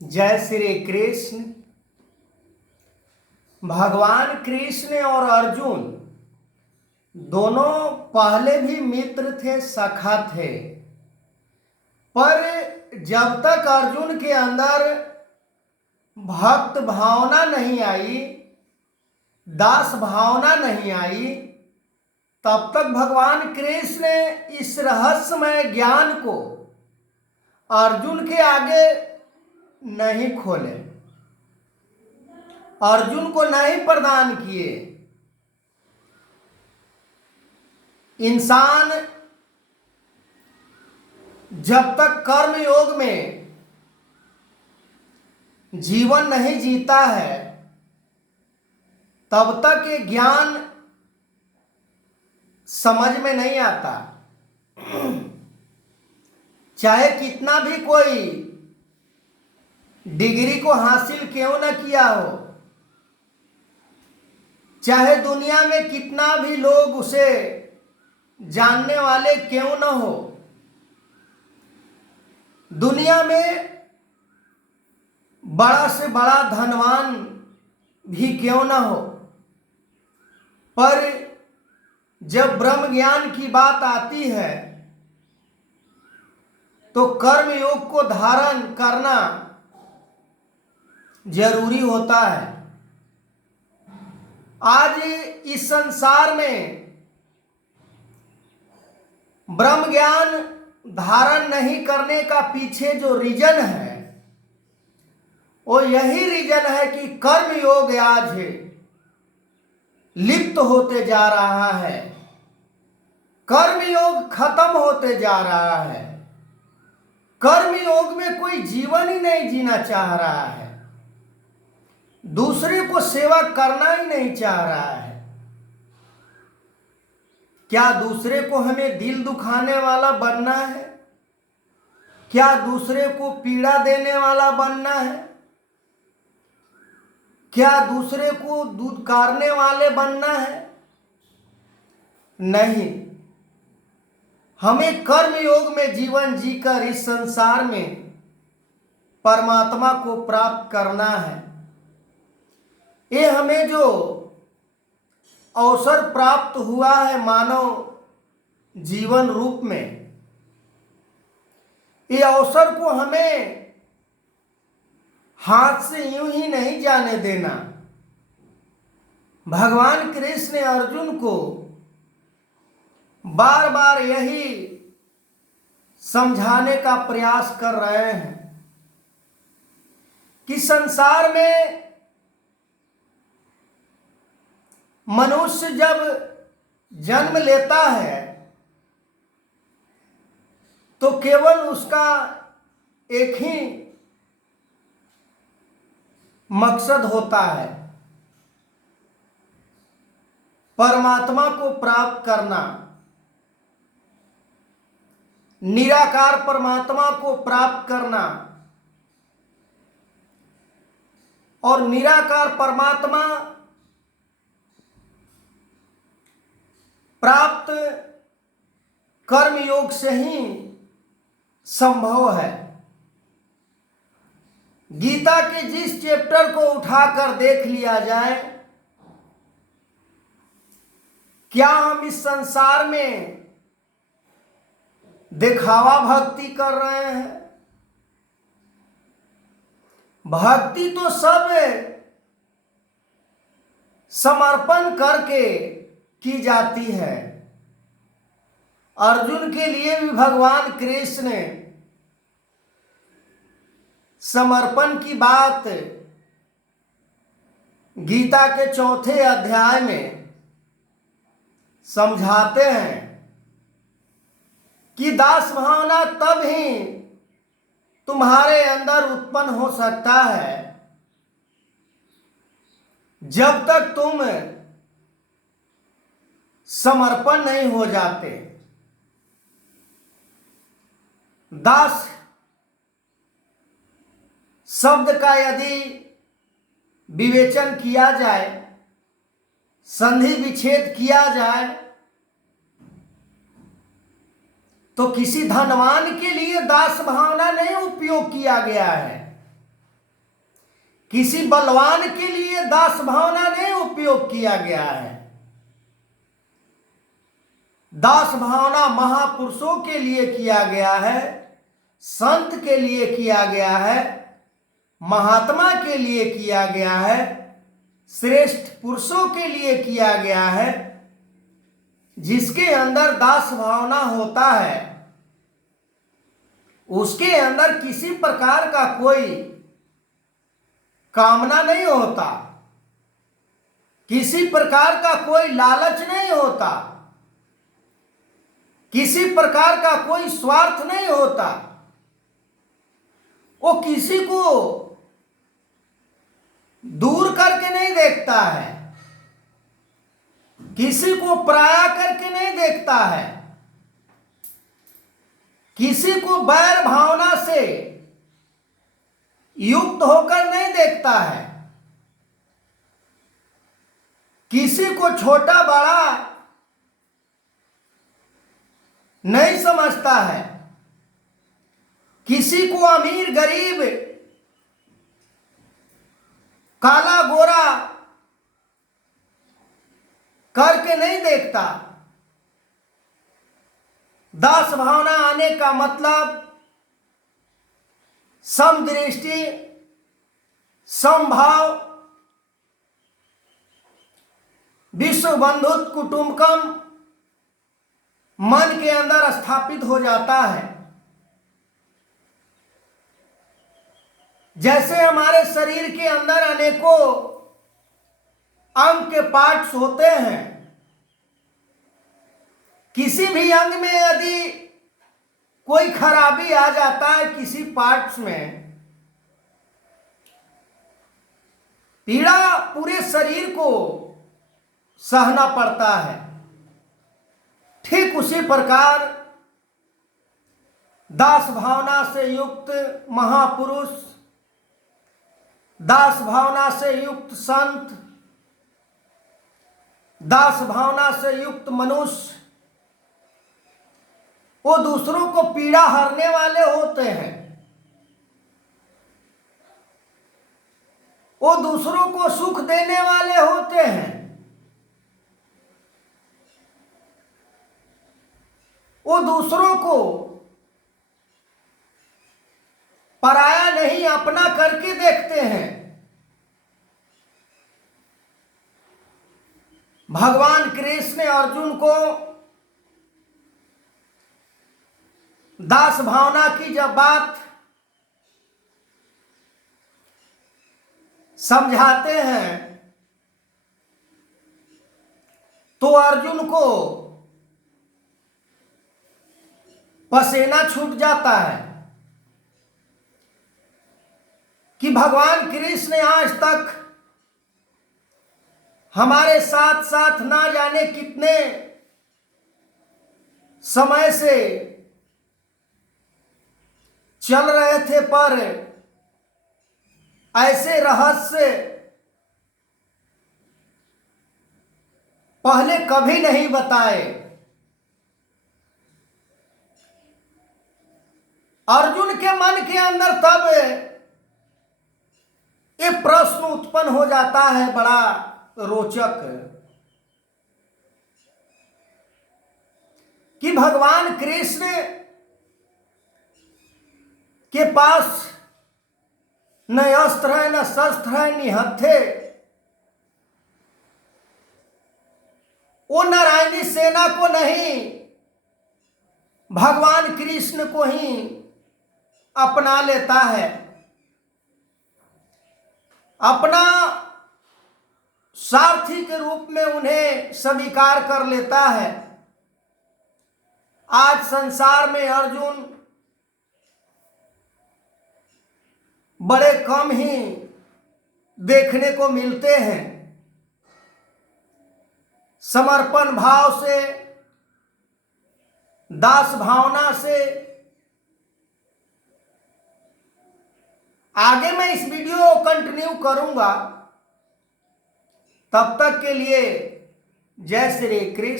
जय श्री कृष्ण। भगवान कृष्ण और अर्जुन दोनों पहले भी मित्र थे, सखा थे। पर जब तक अर्जुन के अंदर भक्त भावना नहीं आई, दास भावना नहीं आई, तब तक भगवान कृष्ण इस रहस्यमय ज्ञान को अर्जुन के आगे नहीं खोले, अर्जुन को नहीं प्रदान किए। इंसान जब तक कर्म योग में जीवन नहीं जीता है, तब तक ये ज्ञान समझ में नहीं आता। चाहे कितना भी कोई डिग्री को हासिल क्यों न किया हो, चाहे दुनिया में कितना भी लोग उसे जानने वाले क्यों न हो, दुनिया में बड़ा से बड़ा धनवान भी क्यों न हो, पर जब ब्रह्म ज्ञान की बात आती है तो कर्म योग को धारण करना जरूरी होता है। आज इस संसार में ब्रह्म ज्ञान धारण नहीं करने का पीछे जो रीजन है, वो यही रीजन है कि कर्म योग आज लिप्त होते जा रहा है, कर्म योग खत्म होते जा रहा है, कर्म योग में कोई जीवन ही नहीं जीना चाह रहा है, दूसरे को सेवा करना ही नहीं चाह रहा है। क्या दूसरे को हमें दिल दुखाने वाला बनना है? क्या दूसरे को पीड़ा देने वाला बनना है? क्या दूसरे को दुत्कारने वाले बनना है? नहीं, हमें कर्म योग में जीवन जीकर इस संसार में परमात्मा को प्राप्त करना है। ये हमें जो अवसर प्राप्त हुआ है मानव जीवन रूप में, ये अवसर को हमें हाथ से यूं ही नहीं जाने देना। भगवान कृष्ण ने अर्जुन को बार बार यही समझाने का प्रयास कर रहे हैं कि संसार में मनुष्य जब जन्म लेता है तो केवल उसका एक ही मकसद होता है, परमात्मा को प्राप्त करना, निराकार परमात्मा को प्राप्त करना। और निराकार परमात्मा प्राप्त कर्म योग से ही संभव है। गीता के जिस चैप्टर को उठाकर देख लिया जाए, क्या हम इस संसार में दिखावा भक्ति कर रहे हैं? भक्ति तो सब समर्पण करके की जाती है। अर्जुन के लिए भी भगवान कृष्ण ने समर्पण की बात गीता के 4 अध्याय में समझाते हैं कि दास भावना तब ही तुम्हारे अंदर उत्पन्न हो सकता है जब तक तुम समर्पण नहीं हो जाते। दास शब्द का यदि विवेचन किया जाए, संधि विच्छेद किया जाए, तो किसी धनवान के लिए दास भावना नहीं उपयोग किया गया है। किसी बलवान के लिए दास भावना नहीं उपयोग किया गया है। दास भावना महापुरुषों के लिए किया गया है, संत के लिए किया गया है, महात्मा के लिए किया गया है, श्रेष्ठ पुरुषों के लिए किया गया है। जिसके अंदर दास भावना होता है उसके अंदर किसी प्रकार का कोई कामना नहीं होता, किसी प्रकार का कोई लालच नहीं होता, किसी प्रकार का कोई स्वार्थ नहीं होता। वो किसी को दूर करके नहीं देखता है, किसी को पराया करके नहीं देखता है, किसी को बैर भावना से युक्त होकर नहीं देखता है, किसी को छोटा बड़ा नहीं समझता है, किसी को अमीर गरीब काला गोरा करके नहीं देखता। दास भावना आने का मतलब समदृष्टि, समभाव, विश्व बंधुत्व कुटुंबकम मन के अंदर स्थापित हो जाता है। जैसे हमारे शरीर के अंदर अनेकों अंग के पार्ट्स होते हैं, किसी भी अंग में यदि कोई खराबी आ जाता है किसी पार्ट्स में, पीड़ा पूरे शरीर को सहना पड़ता है। ठीक उसी प्रकार दास भावना से युक्त महापुरुष, दास भावना से युक्त संत, दास भावना से युक्त मनुष्य, वो दूसरों को पीड़ा हरने वाले होते हैं, वो दूसरों को सुख देने वाले होते हैं, वो दूसरों को पराया नहीं अपना करके देखते हैं। भगवान कृष्ण ने अर्जुन को दास भावना की जब बात समझाते हैं तो अर्जुन को पसीना छूट जाता है कि भगवान कृष्ण ने आज तक हमारे साथ साथ ना जाने कितने समय से चल रहे थे, पर ऐसे रहस्य पहले कभी नहीं बताए। अर्जुन के मन के अंदर तब ये प्रश्न उत्पन्न हो जाता है बड़ा रोचक कि भगवान कृष्ण के पास न अस्त्र है, न शस्त्र है, न हत्थे। वो नारायणी सेना को नहीं, भगवान कृष्ण को ही अपना लेता है, अपना सारथी के रूप में उन्हें स्वीकार कर लेता है। आज संसार में अर्जुन बड़े कम ही देखने को मिलते हैं। समर्पण भाव से, दास भावना से। आगे मैं इस वीडियो को कंटिन्यू करूंगा। तब तक के लिए जय श्री कृष्ण।